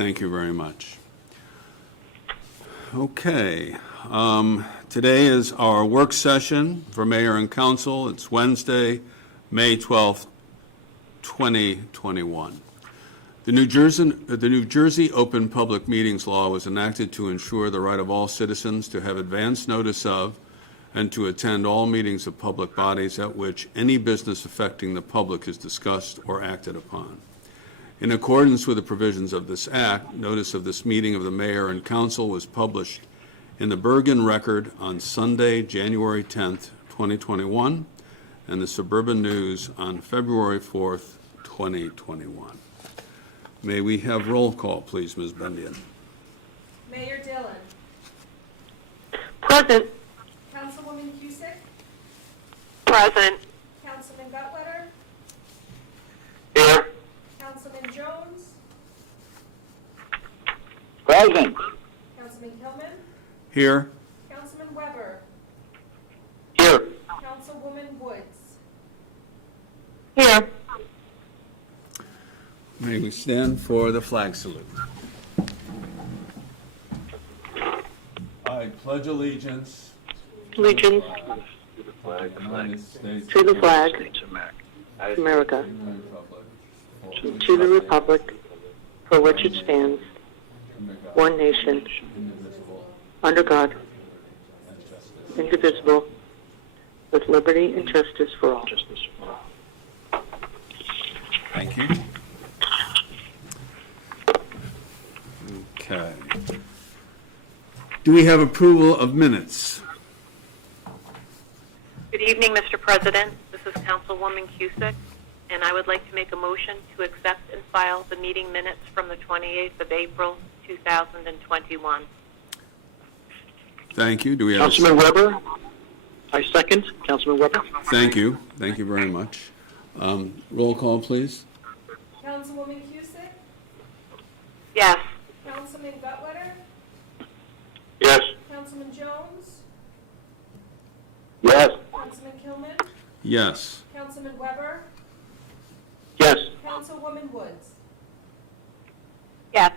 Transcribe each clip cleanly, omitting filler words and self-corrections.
Thank you very much. Okay. Today is our work session for Mayor and Council. It's Wednesday, May 12th, 2021. The New Jersey Open Public Meetings Law was enacted to ensure the right of all citizens to have advance notice of and to attend all meetings of public bodies at which any business affecting the public is discussed or acted upon. In accordance with the provisions of this Act, notice of this meeting of the Mayor and Council was published in the Bergen Record on Sunday, January 10th, 2021, and the Suburban News on February 4th, 2021. May we have roll call, please, Ms. Bendian? Mayor Dillon. Present. Councilwoman Cusick. Present. Councilman Gutwetter. Here. Councilman Jones. Present. Councilman Kilman. Here. Councilman Weber. Here. Councilwoman Woods. Here. May we stand for the flag salute? I pledge allegiance Allegiance To the flag. to the United States to the flag States of America. of America, and the republic to the republic for which it stands, one nation, indivisible, under God, and justice. indivisible, with liberty and justice for all. Justice for all. Thank you. Okay. Do we have approval of minutes? Good evening, Mr. President. This is Councilwoman Cusick, and I would like to make a motion to accept and file the meeting minutes from the 28th of April, 2021. Thank you. Do we have? Councilman Weber? I second. Councilman Weber? Thank you. Thank you very much. Roll call, please. Councilwoman Cusick. Yes. Councilman Gutwetter. Yes. Councilman Jones. Yes. Councilman Kilman. Yes. Councilman Weber. Yes. Councilwoman Woods. Yes.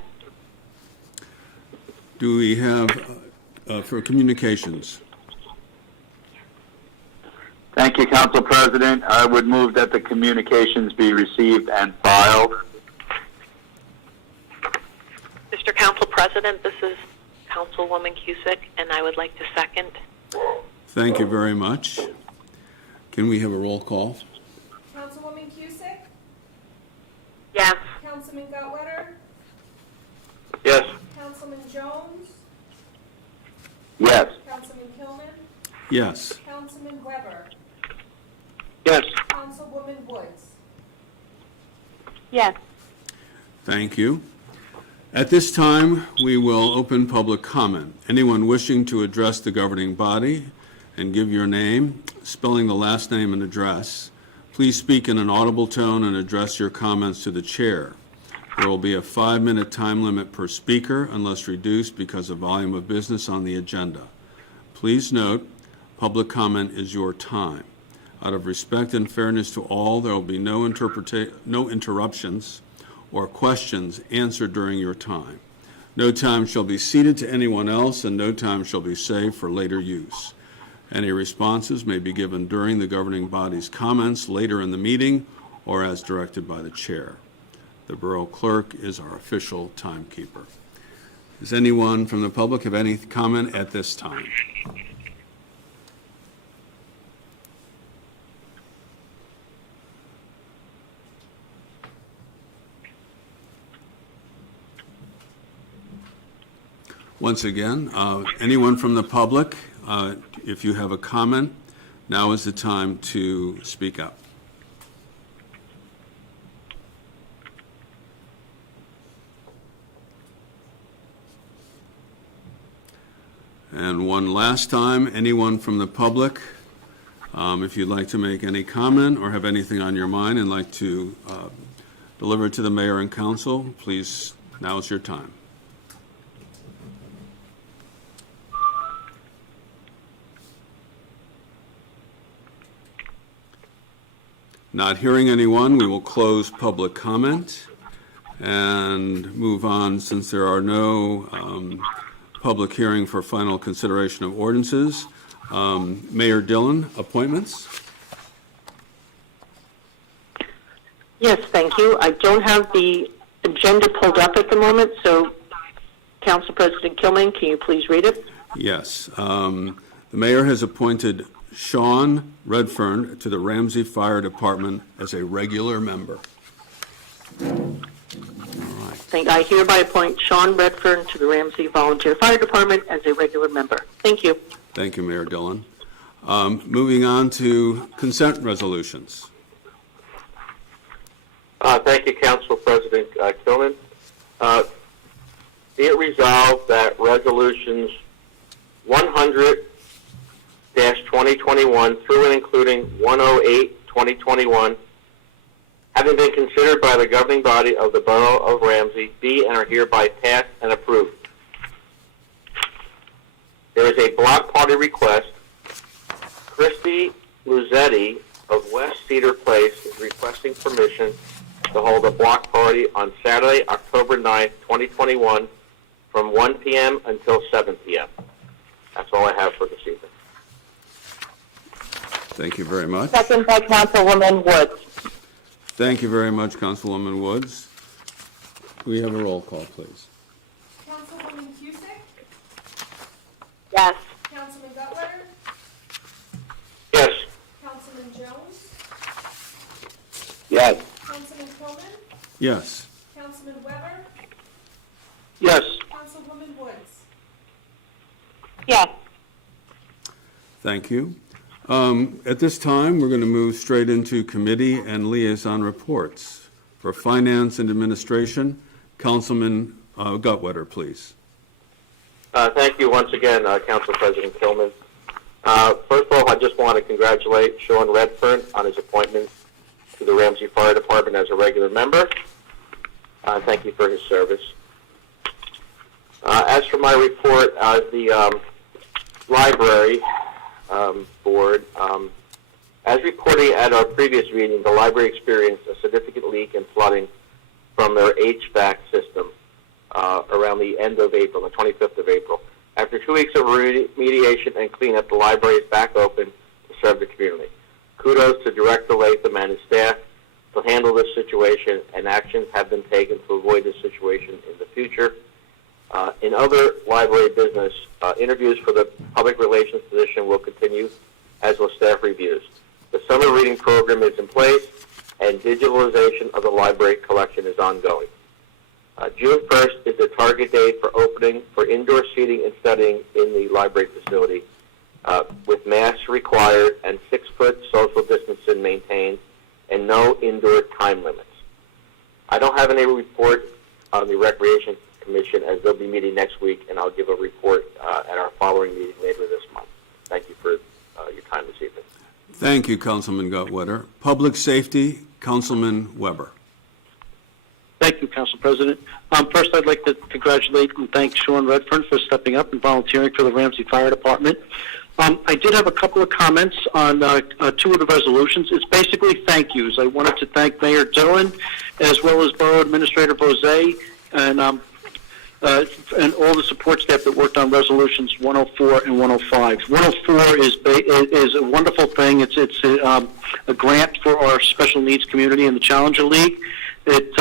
Do we have, for communications? Thank you, Council President. I would move that the communications be received and filed. Mr. Council President, this is Councilwoman Cusick, and I would like to second. Thank you very much. Can we have a roll call? Councilwoman Cusick. Yes. Councilman Gutwetter. Yes. Councilman Jones. Yes. Councilman Kilman. Yes. Councilman Weber. Yes. Councilwoman Woods. Yes. Thank you. At this time, we will open public comment. Anyone wishing to address the governing body and give your name, spelling the last name and address, please speak in an audible tone and address your comments to the chair. There will be a 5-minute time limit per speaker unless reduced because of volume of business on the agenda. Please note, public comment is your time. Out of respect and fairness to all, there will be no interruptions or questions answered during your time. No time shall be ceded to anyone else, and no time shall be saved for later use. Any responses may be given during the governing body's comments later in the meeting or as directed by the chair. The Borough Clerk is our official timekeeper. Does anyone from the public have any comment at this time? Once again, anyone from the public, if you have a comment, now is the time to speak up. And one last time, anyone from the public, if you'd like to make any comment or have anything on your mind and like to deliver it to the Mayor and Council, please, now is your time. Not hearing anyone, we will close public comment. and move on, since there are no public hearing for final consideration of ordinances. Mayor Dillon, appointments. Yes, thank you. I don't have the agenda pulled up at the moment, so Council President Kilman, can you please read it? Yes. The mayor has appointed Sean Redfern to the Ramsey Fire Department as a regular member. I hereby appoint Sean Redfern to the Ramsey Volunteer Fire Department as a regular member. Thank you. Thank you, Mayor Dillon. Moving on to consent resolutions. Thank you, Council President Kilman. Be it resolved that resolutions 100-2021 through and including 108-2021, having been considered by the governing body of the Borough of Ramsey, be and are hereby passed and approved. There is a block party request. Christy Luzetti of West Cedar Place is requesting permission to hold a block party on Saturday, October 9th, 2021, from 1 p.m. until 7 p.m. That's all I have for this evening. Thank you very much. Second by Councilwoman Woods. Thank you very much, Councilwoman Woods. Can we have a roll call, please? Councilwoman Cusick? Yes. Councilman Gutwetter? Yes. Councilman Jones? Yes. Councilman Kilman? Yes. Councilman Weber? Yes. Councilwoman Woods? Yes. Thank you. At this time, we're going to move straight into committee and liaison reports. For Finance and Administration, Councilman Gutwetter, please. Thank you once again, Council President Kilman. First of all, I just want to congratulate Sean Redfern on his appointment to the Ramsey Fire Department as a regular member. Thank you for his service. As for my report, the library board, as reported at our previous meeting, the library experienced a significant leak and flooding from their HVAC system around the end of April, the 25th of April. After 2 weeks of remediation and cleanup, the library is back open to serve the community. Kudos to Director Latham and his staff to handle this situation, and actions have been taken to avoid this situation in the future. In other library business, interviews for the public relations position will continue, as will staff reviews. The summer reading program is in place, and digitalization of the library collection is ongoing. June 1st is the target date for opening for indoor seating and studying in the library facility, with masks required and 6-foot social distancing maintained, and no indoor time limits. I don't have any report on the Recreation Commission, as they'll be meeting next week, and I'll give a report at our following meeting later this month. Thank you for your time this evening. Thank you, Councilman Gutwetter. Public Safety, Councilman Weber. Thank you, Council President. First, I'd like to congratulate and thank Sean Redfern for stepping up and volunteering for the Ramsey Fire Department. I did have a couple of comments on 2 of the resolutions. It's basically thank yous. I wanted to thank Mayor Dillon, as well as Borough Administrator Bose, and all the support staff that worked on resolutions 104 and 105. 104 is a wonderful thing. It's a grant for our special needs community in the Challenger League. It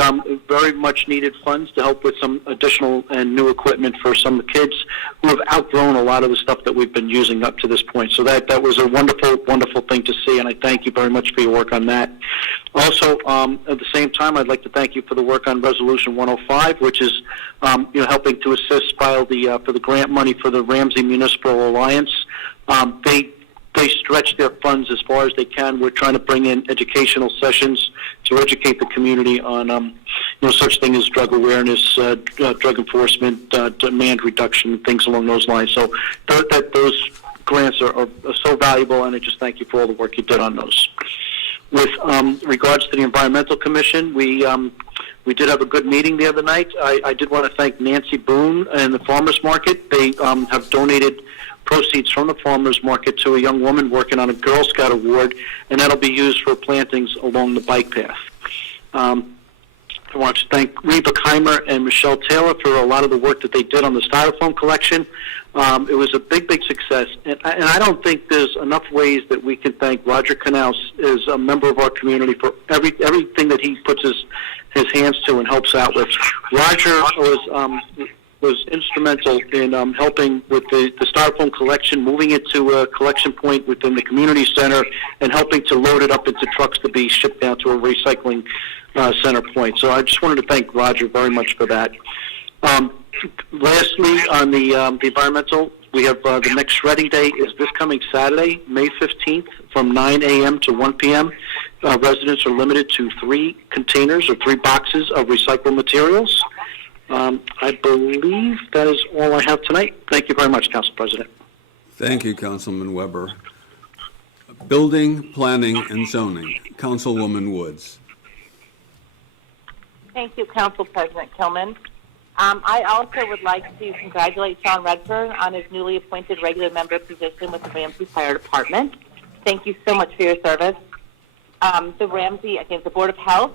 very much needed funds to help with some additional and new equipment for some of the kids who have outgrown a lot of the stuff that we've been using up to this point. So that was a wonderful, wonderful thing to see, and I thank you very much for your work on that. Also, at the same time, I'd like to thank you for the work on Resolution 105, which is helping to assist file for the grant money for the Ramsey Municipal Alliance. They stretch their funds as far as they can. We're trying to bring in educational sessions to educate the community on such thing as drug awareness, drug enforcement, demand reduction, things along those lines. So those grants are so valuable, and I just thank you for all the work you did on those. With regards to the Environmental Commission, we did have a good meeting the other night. I did want to thank Nancy Boone and the Farmers Market. They have donated proceeds from the farmers market to a young woman working on a Girl Scout award, and that'll be used for plantings along the bike path. I want to thank Reba Keimer and Michelle Taylor for a lot of the work that they did on the styrofoam collection. It was a big, big success, and I don't think there's enough ways that we can thank Roger Knaus as a member of our community for everything that he puts his hands to and helps out with. Roger was instrumental in helping with the styrofoam collection, moving it to a collection point within the community center, and helping to load it up into trucks to be shipped down to a recycling center point. So I just wanted to thank Roger very much for that. Lastly, on the environmental, we have the next shredding day is this coming Saturday, May 15th, from 9 a.m. to 1 p.m. Residents are limited to 3 containers or 3 boxes of recycled materials. I believe that is all I have tonight. Thank you very much, Council President. Thank you, Councilman Weber. Building, Planning, and Zoning, Councilwoman Woods. Thank you, Council President Kilman. I also would like to congratulate Sean Redfern on his newly appointed regular member position with the Ramsey Fire Department. Thank you so much for your service. The Board of Health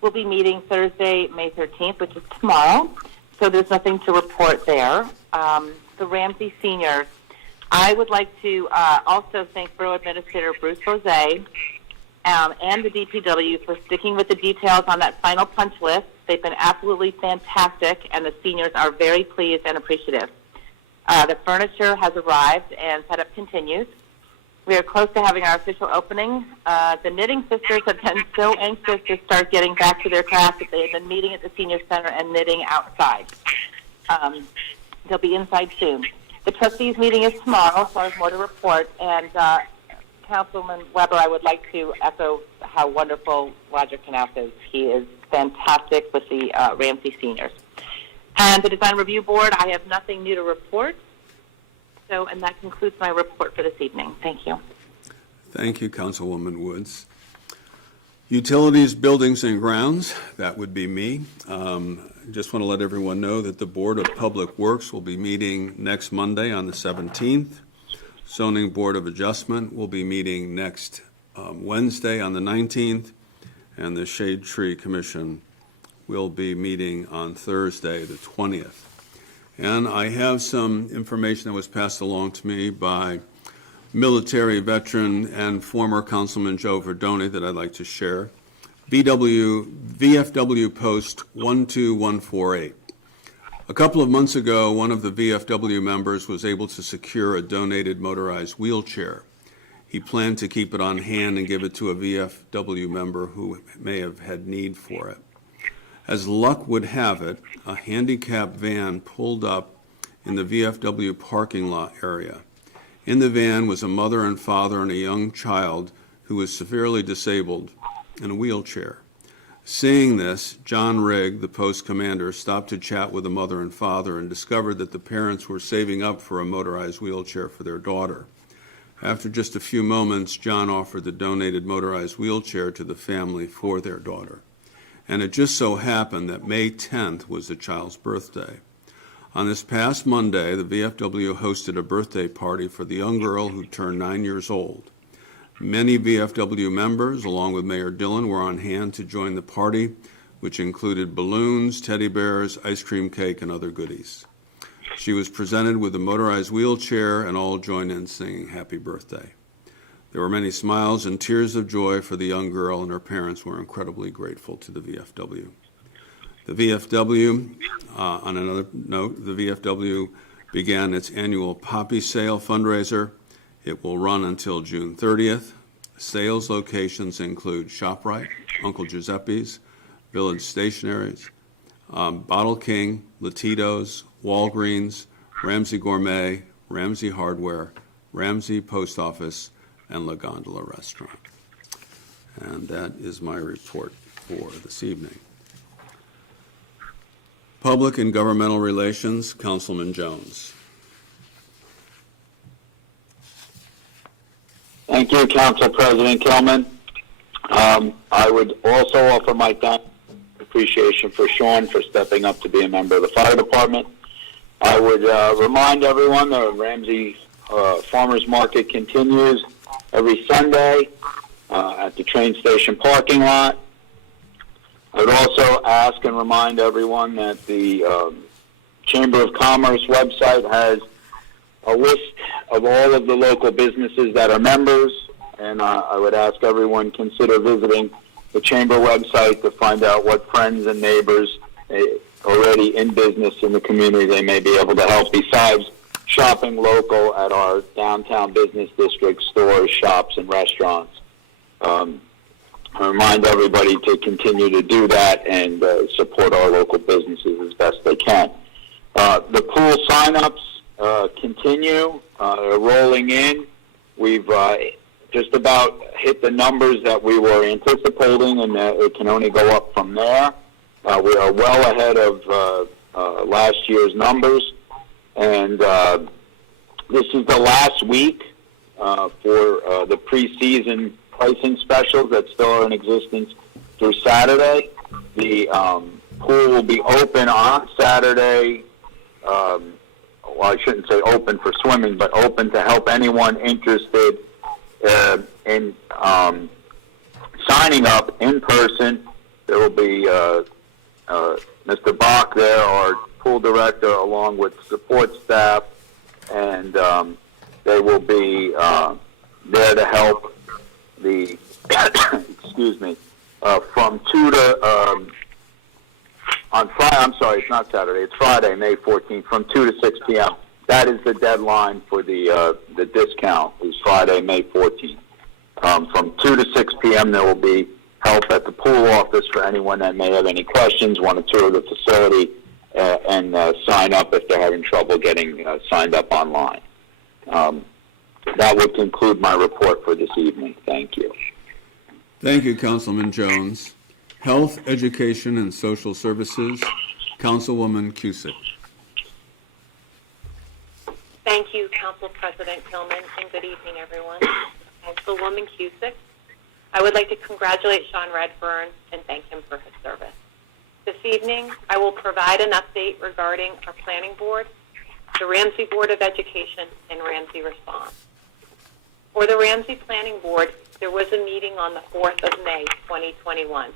will be meeting Thursday, May 13th, which is tomorrow, so there's nothing to report there. The Ramsey seniors, I would like to also thank Borough Administrator Bruce Rosé and the DPW for sticking with the details on that final punch list. They've been absolutely fantastic, and the seniors are very pleased and appreciative. The furniture has arrived, and setup continues. We are close to having our official opening. The Knitting Sisters have been so anxious to start getting back to their craft that they have been meeting at the Senior Center and knitting outside. They'll be inside soon. The trustees meeting is tomorrow, so I have more to report. And Councilman Weber, I would like to echo how wonderful Roger Knaus is. He is fantastic with the Ramsey seniors. And the Design Review Board, I have nothing new to report. And that concludes my report for this evening. Thank you. Thank you, Councilwoman Woods. Utilities, Buildings, and Grounds, that would be me. Just want to let everyone know that the Board of Public Works will be meeting next Monday on the 17th. Zoning Board of Adjustment will be meeting next Wednesday on the 19th. And the Shade Tree Commission will be meeting on Thursday, the 20th. And I have some information that was passed along to me by military veteran and former Councilman Joe Verdoni that I'd like to share. VFW Post 12148. A couple of months ago, one of the VFW members was able to secure a donated motorized wheelchair. He planned to keep it on hand and give it to a VFW member who may have had need for it. As luck would have it, a handicapped van pulled up in the VFW parking lot area. In the van was a mother and father and a young child who was severely disabled in a wheelchair. Seeing this, John Rigg, the post commander, stopped to chat with the mother and father and discovered that the parents were saving up for a motorized wheelchair for their daughter. After just a few moments, John offered the donated motorized wheelchair to the family for their daughter. And it just so happened that May 10th was the child's birthday. On this past Monday, the VFW hosted a birthday party for the young girl who turned 9 years old. Many VFW members, along with Mayor Dillon, were on hand to join the party, which included balloons, teddy bears, ice cream cake, and other goodies. She was presented with a motorized wheelchair, and all joined in singing happy birthday. There were many smiles and tears of joy for the young girl, and her parents were incredibly grateful to the VFW. The VFW, on another note, the VFW began its annual Poppy Sale fundraiser. It will run until June 30th. Sales locations include ShopRite, Uncle Giuseppe's, Village Stationaries, Bottle King, Latito's, Walgreens, Ramsey Gourmet, Ramsey Hardware, Ramsey Post Office, and La Gondola Restaurant. And that is my report for this evening. Public and Governmental Relations, Councilman Jones. Thank you, Council President Kilman. I would also offer my appreciation for Sean for stepping up to be a member of the fire department. I would remind everyone the Ramsey Farmers Market continues every Sunday at the train station parking lot. I would would also ask and remind everyone that the Chamber of Commerce website has a list of all of the local businesses that are members, and I would ask everyone consider visiting the Chamber website to find out what friends and neighbors already in business in the community they may be able to help, besides shopping local at our downtown business district stores, shops, and restaurants. I remind everybody to continue to do that and support our local businesses as best they can. The pool sign-ups continue, rolling in. We've just about hit the numbers that we were anticipating, and it can only go up from there. We are well ahead of last year's numbers, and this is the last week for the preseason pricing specials that still are in existence through Saturday. The pool will be open on Saturday. Well, I shouldn't say open for swimming, but open to help anyone interested in signing up in person. There will be Mr. Bach there, our pool director, along with support staff, and they will be there to help the excuse me, from 2 to on Friday. I'm sorry, it's not Saturday. It's Friday, May 14th, from 2 to 6 p.m. That is the deadline for the discount. Is Friday, May 14th. From 2 to 6 p.m. there will be help at the pool office for anyone that may have any questions, want to tour the facility, and sign up if they're having trouble getting signed up online. That would conclude my report for this evening. Thank you. Thank you, Councilman Jones. Health, Education, and Social Services, Councilwoman Cusick. Thank you, Council President Tillman, and good evening, everyone. Councilwoman Cusick. I would like to congratulate Sean Redfern and thank him for his service. This evening, I will provide an update regarding our Planning Board, the Ramsey Board of Education, and Ramsey Response. For the Ramsey Planning Board, there was a meeting on the 4th of May, 2021.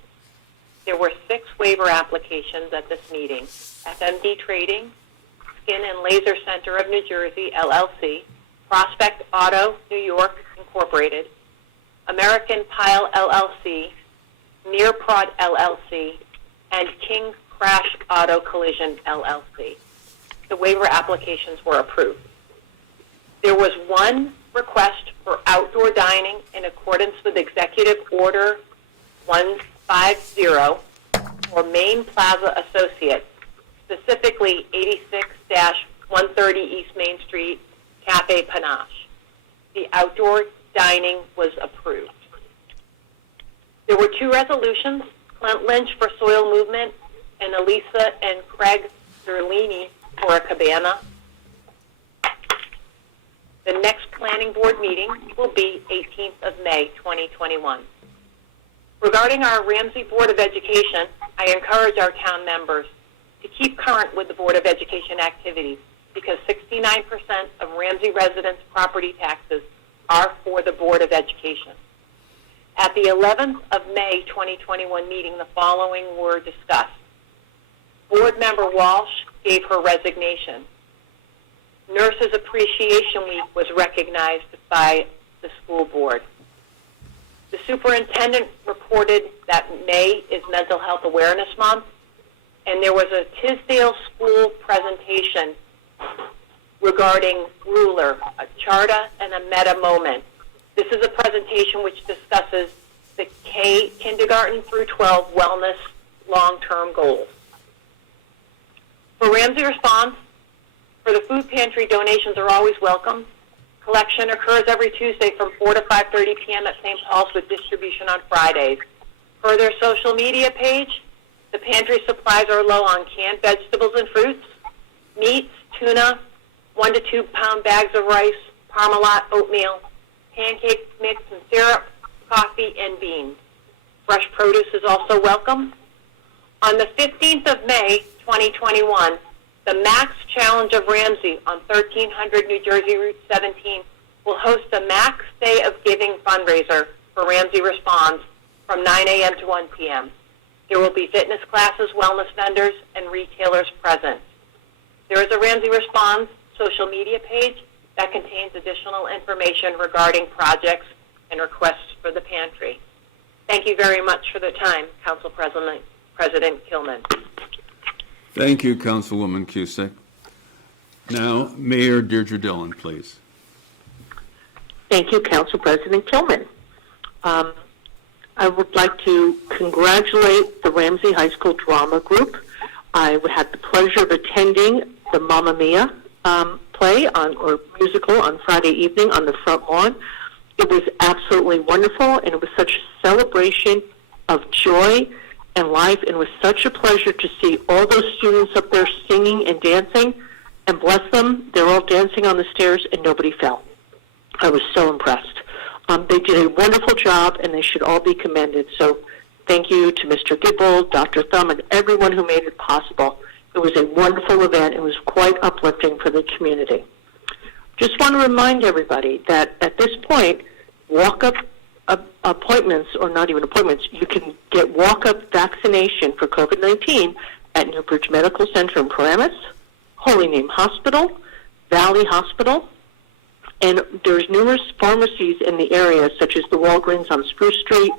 There were 6 waiver applications at this meeting: FMD Trading, Skin and Laser Center of New Jersey, LLC, Prospect Auto, New York, Incorporated, American Pile, LLC, Nearprod, LLC, and King Crash Auto Collision, LLC. The waiver applications were approved. There was one request for outdoor dining in accordance with Executive Order 150 for Main Plaza Associates, specifically 86-130 East Main Street, Cafe Panache. The outdoor dining was approved. There were 2 resolutions: Clint Lynch for soil movement and Elisa and Craig Zerlini for a cabana. The next Planning Board meeting will be 18th of May, 2021. Regarding our Ramsey Board of Education, I encourage our town members to keep current with the Board of Education activities, because 69% of Ramsey residents' property taxes are for the Board of Education. At the 11th of May 2021 meeting, the following were discussed. Board member Walsh gave her resignation. Nurses Appreciation Week was recognized by the school board. The superintendent reported that May is Mental Health Awareness Month, and there was a Tisdale School presentation regarding Ruler, a charta and a meta moment. This is a presentation which discusses the kindergarten through 12 wellness long-term goals. For Ramsey Response, for the food pantry, donations are always welcome. Collection occurs every Tuesday from 4 to 5:30 p.m. at St. Paul's, with distribution on Fridays. Per their social media page, the pantry supplies are low on canned vegetables and fruits, meats, tuna, 1 to 2 pound bags of rice, Parmalat oatmeal, pancake mix and syrup, coffee, and beans. Fresh produce is also welcome. On the 15th of May, 2021, the Max Challenge of Ramsey on 1300 New Jersey Route 17 will host a Max Day of Giving fundraiser for Ramsey Response from 9 a.m. to 1 p.m. There will be fitness classes, wellness vendors, and retailers present. There is a Ramsey Responds social media page that contains additional information regarding projects and requests for the pantry. Thank you very much for the time, Council President Kilman. Thank you, Councilwoman Cusick. Now, Mayor Deirdre Dillon, please. Thank you, Council President Kilman. I would like to congratulate the Ramsey High School Drama Group. I had the pleasure of attending the Mamma Mia play or musical on Friday evening on the front lawn. It was absolutely wonderful, and it was such a celebration of joy and life, and it was such a pleasure to see all those students up there singing and dancing, and bless them, they're all dancing on the stairs and nobody fell. I was so impressed. They did a wonderful job, and they should all be commended. So thank you to Mr. Gibble, Dr. Thumb, and everyone who made it possible. It was a wonderful event. It was quite uplifting for the community. Just want to remind everybody that at this point, walk-up appointments, or not even appointments, you can get walk-up vaccination for COVID-19 at Newbridge Medical Center in Paramus, Holy Name Hospital, Valley Hospital, and there's numerous pharmacies in the area, such as the Walgreens on Spruce Street,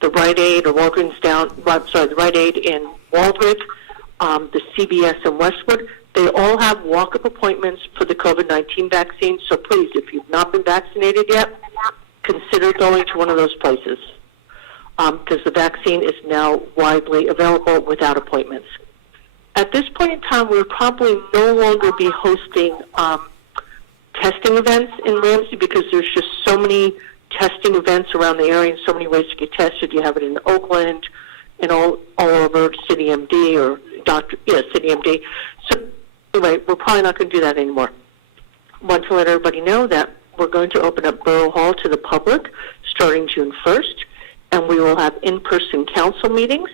the Rite Aid or Walgreens the Rite Aid in Waldwick, the CBS in Westwood. They all have walk-up appointments for the COVID-19 vaccine. So please, if you've not been vaccinated yet, consider going to one of those places because the vaccine is now widely available without appointments. At this point in time, we'll probably no longer be hosting testing events in Ramsey because there's just so many testing events around the area and so many ways to get tested. You have it in Oakland and all over City MD or City MD. So anyway, we're probably not going to do that anymore. Want to let everybody know that we're going to open up Borough Hall to the public starting June 1st, and we will have in-person council meetings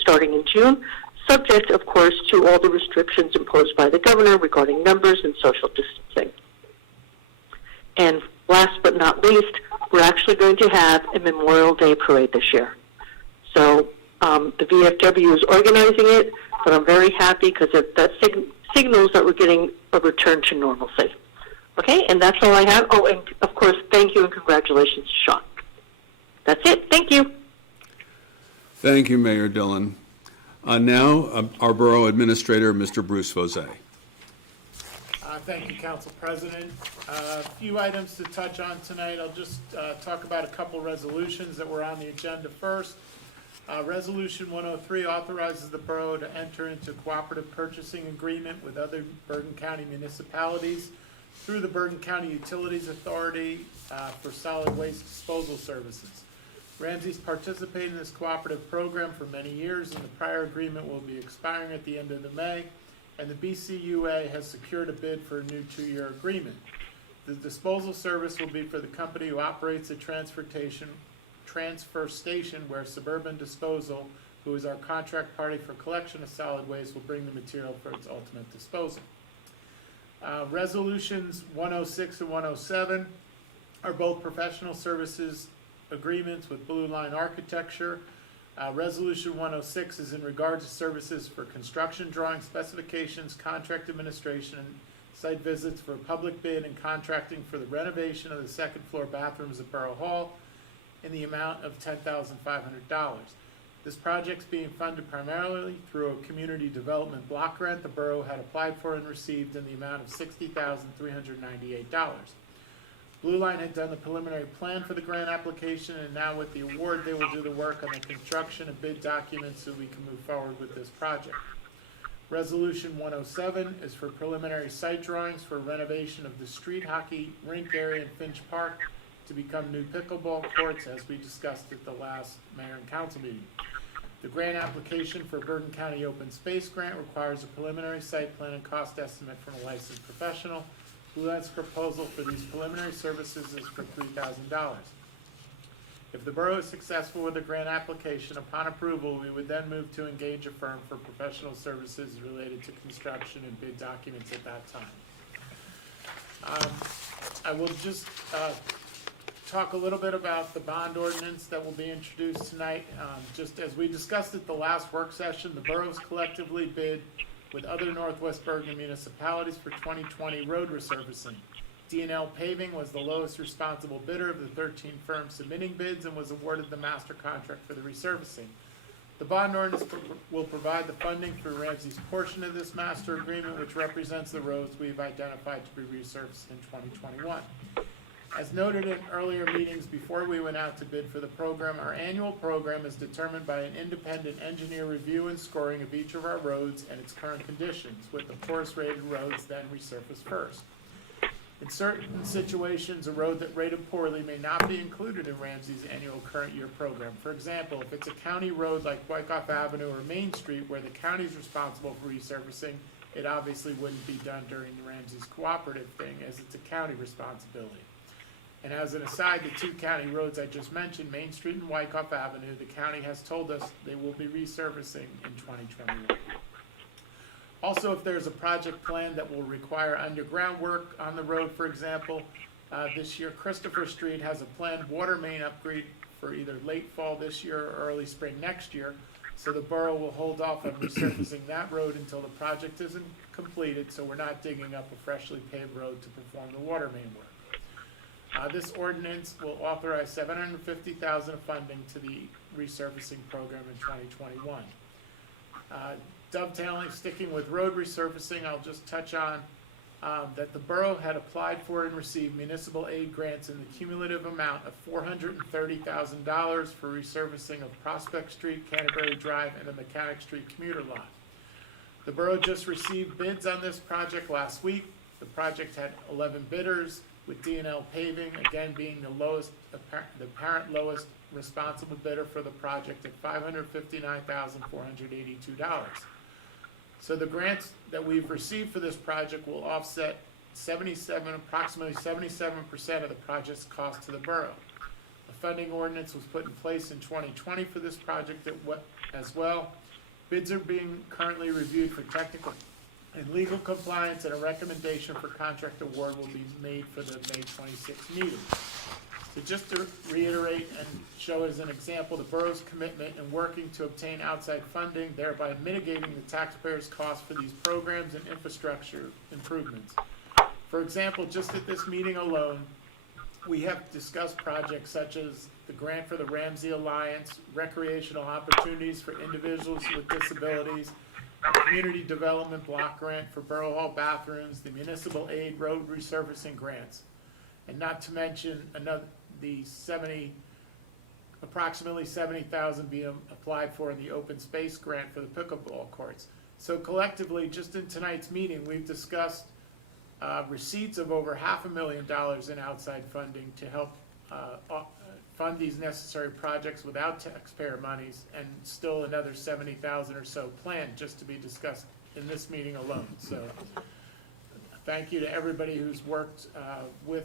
starting in June, subject, of course, to all the restrictions imposed by the governor regarding numbers and social distancing. And last but not least, we're actually going to have a Memorial Day parade this year. So the VFW is organizing it, but I'm very happy because that signals that we're getting a return to normalcy. Okay, and that's all I have. Oh, and of course, thank you and congratulations to Sean. That's it. Thank you. Thank you, Mayor Dillon. Now, our Borough Administrator, Mr. Bruce Vosay. Thank you, Council President. A few items to touch on tonight. I'll just talk about a couple resolutions that were on the agenda first. Resolution 103 authorizes the borough to enter into cooperative purchasing agreement with other Bergen County municipalities through the Bergen County Utilities Authority for solid waste disposal services. Ramsey's participated in this cooperative program for many years, and the prior agreement will be expiring at the end of May, and the BCUA has secured a bid for a new 2-year agreement. The disposal service will be for the company who operates a transfer station where Suburban Disposal, who is our contract party for collection of solid waste, will bring the material for its ultimate disposal. Resolutions 106 and 107 are both professional services agreements with Blue Line Architecture. Resolution 106 is in regard to services for construction drawing specifications, contract administration, and site visits for public bid and contracting for the renovation of the second floor bathrooms at Borough Hall in the amount of $10,500. This project's being funded primarily through a community development block grant the borough had applied for and received in the amount of $60,398. Blue Line had done the preliminary plan for the grant application, and now with the award, they will do the work on the construction and bid documents so we can move forward with this project. Resolution 107 is for preliminary site drawings for renovation of the street hockey rink area in Finch Park to become new pickleball courts, as we discussed at the last mayor and council meeting. The grant application for Bergen County Open Space Grant requires a preliminary site plan and cost estimate from a licensed professional. Blue Line's proposal for these preliminary services is for $3,000. If the borough is successful with the grant application, upon approval, we would then move to engage a firm for professional services related to construction and bid documents at that time. I will just talk a little bit about the bond ordinance that will be introduced tonight. Just as we discussed at the last work session, the boroughs collectively bid with other Northwest Bergen municipalities for 2020 road resurfacing. D&L Paving was the lowest responsible bidder of the 13 firms submitting bids and was awarded the master contract for the resurfacing. The bond ordinance will provide the funding for Ramsey's portion of this master agreement, which represents the roads we've identified to be resurfaced in 2021. As noted in earlier meetings before we went out to bid for the program, our annual program is determined by an independent engineer review and scoring of each of our roads and its current conditions, with the poorest rated roads then resurfaced first. In certain situations, a road that rated poorly may not be included in Ramsey's annual current year program. For example, if it's a county road like Wyckoff Avenue or Main Street where the county is responsible for resurfacing, it obviously wouldn't be done during Ramsey's cooperative thing, as it's a county responsibility. And as an aside, the two county roads I just mentioned, Main Street and Wyckoff Avenue, the county has told us they will be resurfacing in 2021. Also, if there's a project plan that will require underground work on the road, for example, this year Christopher Street has a planned water main upgrade for either late fall this year or early spring next year. So the borough will hold off on resurfacing that road until the project isn't completed, so we're not digging up a freshly paved road to perform the water main work. This ordinance will authorize $750,000 of funding to the resurfacing program in 2021. Dovetailing, sticking with road resurfacing, I'll just touch on that the borough had applied for and received municipal aid grants in the cumulative amount of $430,000 for resurfacing of Prospect Street, Canterbury Drive, and the Mechanic Street commuter lot. The borough just received bids on this project last week. The project had 11 bidders, with D&L Paving again being the apparent lowest responsible bidder for the project at $559,482. So the grants that we've received for this project will offset approximately 77% of the project's cost to the borough. The funding ordinance was put in place in 2020 for this project as well. Bids are being currently reviewed for technical and legal compliance, and a recommendation for contract award will be made for the May 26th meeting. So just to reiterate and show as an example the borough's commitment in working to obtain outside funding, thereby mitigating the taxpayers' costs for these programs and infrastructure improvements. For example, just at this meeting alone, we have discussed projects such as the grant for the Ramsey Alliance, recreational opportunities for individuals with disabilities, a community development block grant for Borough Hall bathrooms, the municipal aid road resurfacing grants, and not to mention approximately $70,000 being applied for in the open space grant for the pickleball courts. So collectively, just in tonight's meeting, we've discussed receipts of over $500,000 in outside funding to help fund these necessary projects without taxpayer monies, and still another $70,000 or so planned just to be discussed in this meeting alone. So thank you to everybody who's worked with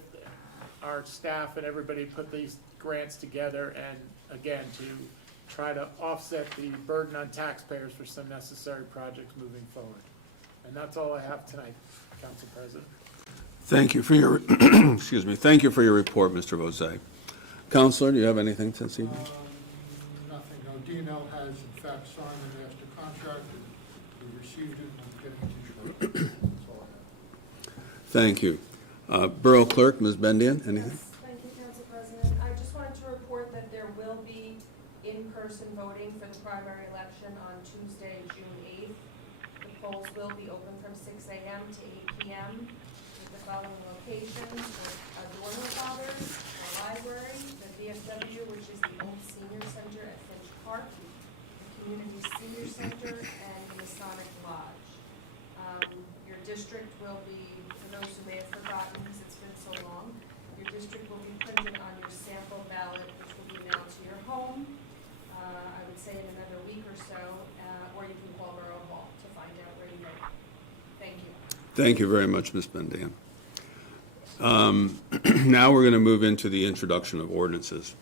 our staff and everybody put these grants together, and again, to try to offset the burden on taxpayers for some necessary projects moving forward. And that's all I have tonight, Council President. Thank you for your, excuse me, thank you for your report, Mr. Vosay. Counselor, do you have anything this evening? Nothing. No, D&L has in fact signed the master contract, and we received it, and I'm getting it to you. That's all I have. Thank you. Borough Clerk, Ms. Bendian, anything? Yes, thank you, Council President. I just wanted to report that there will be in-person voting for the primary election on Tuesday, June 8th. The polls will be open from 6 a.m. to 8 p.m. with the following locations: the Dormer Fathers, the library, the VFW, which is the old senior center at Finch Park, the Community Senior Center, and the Masonic Lodge. Your district will be, for those who may have forgotten because it's been so long, your district will be printed on your sample ballot, which will be mailed to your home, I would say in another week or so, or you can call Borough Hall to find out where you vote. Thank you. Thank you very much, Ms. Bendian. Now we're going to move into the introduction of ordinances.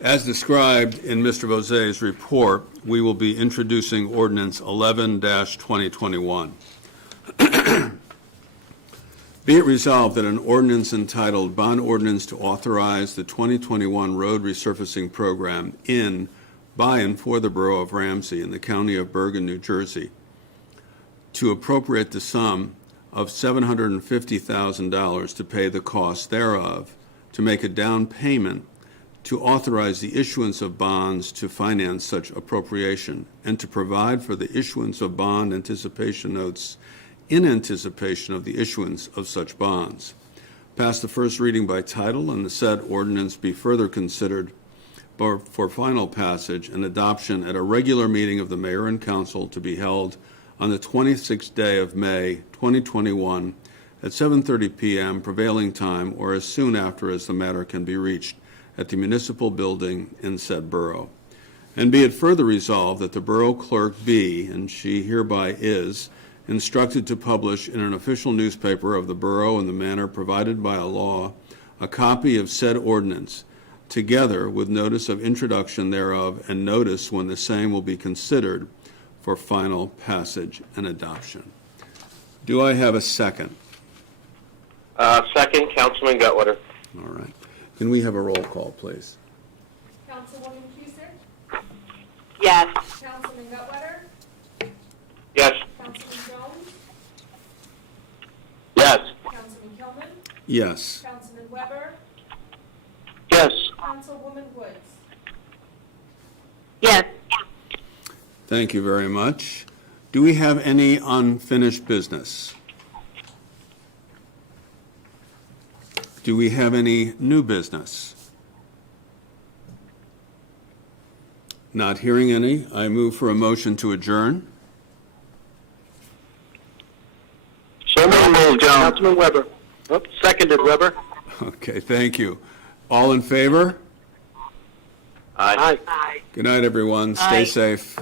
As described in Mr. Vosay's report, we will be introducing Ordinance 11-2021. Be it resolved that an ordinance entitled Bond Ordinance to Authorize the 2021 Road Resurfacing Program in, by, and for the Borough of Ramsey in the County of Bergen, New Jersey, to appropriate the sum of $750,000 to pay the cost thereof, to make a down payment, to authorize the issuance of bonds to finance such appropriation, and to provide for the issuance of bond anticipation notes in anticipation of the issuance of such bonds. Pass the first reading by title, and the said ordinance be further considered for final passage and adoption at a regular meeting of the mayor and council to be held on the 26th day of May, 2021, at 7:30 p.m. prevailing time, or as soon after as the matter can be reached at the municipal building in said borough. And be it further resolved that the borough clerk be, and she hereby is, instructed to publish in an official newspaper of the borough in the manner provided by a law a copy of said ordinance, together with notice of introduction thereof and notice when the same will be considered for final passage and adoption. Do I have a second? Second, Councilman Gutwetter. All right. Can we have a roll call, please? Councilwoman Cusick? Yes. Councilman Gutwetter? Yes. Councilman Jones? Yes. Councilman Kilman? Yes. Councilman Weber? Yes. Councilwoman Woods? Yes. Thank you very much. Do we have any unfinished business? Do we have any new business? Not hearing any, I move for a motion to adjourn. So moved, Councilman Weber. Oh, seconded, Weber. Okay, thank you. All in favor? Aye. Aye. Good night, everyone. Stay Aye. safe.